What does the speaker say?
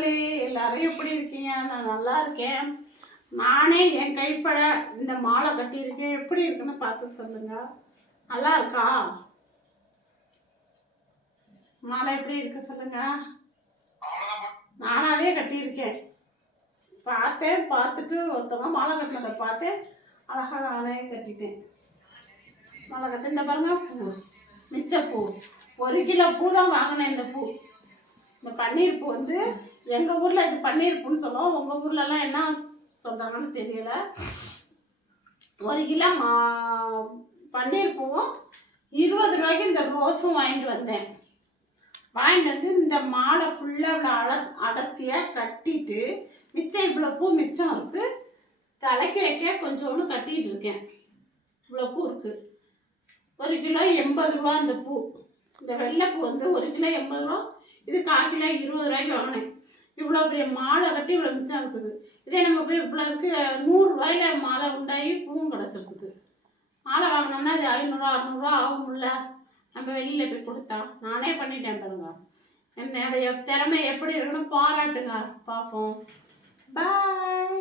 மக்களே, எல்லாரும் எப்படி இருக்கீங்க? நான் நல்லா இருக்கேன். நானே என் கைப்பட இந்த மாலை கட்டியிருக்கேன். எப்படி இருக்குன்னு பார்த்து சொல்லுங்க. நல்லா இருக்கா? மாலை எப்படி இருக்கு சொல்லுங்க. நானாவே கட்டியிருக்கேன். பார்த்துட்டு ஒருத்தவங்க மாலை கட்டினதை பார்த்தேன். அழகாக நானே கட்டிட்டேன். மாலை கட்டி இந்த பாருங்க, பூ மிச்ச பூ 1 கிலோ பூ தான் வாங்கினேன். இந்த பூ, இந்த பன்னீர் பூ வந்து எங்கள் ஊரில் இது பன்னீர் பூன்னு சொல்லுவோம். உங்கள் ஊர்லலாம் என்ன சொல்கிறாங்கன்னு தெரியல. 1 கிலோ பன்னீர் பூவும் 20 ரூபாய்க்கு இந்த ரோஸும் வாங்கிட்டு வந்தேன். வாங்கிட்டு வந்து இந்த மாலை ஃபுல்லாக இவ்வளோ அடர்த்தியாக கட்டிட்டு மிச்சம் இவ்வளோ பூ மிச்சம் இருக்குது. தலைக்கு வைக்க கொஞ்சோண்டு கட்டிகிட்டு இருக்கேன். இவ்வளோ பூ இருக்குது. 1 கிலோ 80 ரூபா இந்த பூ. இந்த வெள்ளைப்பூ வந்து 1 கிலோ 80 ரூபா. இது 1/4 கிலோ 20 ரூபாய்க்கு வாங்கினேன். இவ்வளோ பெரிய மாலை கட்டி இவ்வளோ மிச்சம் இருக்குது. இதே நம்ம போய் இவ்வளோக்கு 100 ரூபாயில மாலை உண்டாகி பூவும் கிடச்சிருக்குது. மாலை வாங்கினோம்னா இது 500 600 ஆகும்ல. நம்ம வெளியில் போய் கொடுத்தா. நானே பண்ணிட்டேன் பாருங்க. என்னுடைய திறமை எப்படி இருக்குன்னு பாராட்டுங்க. பார்ப்போம். பாய்.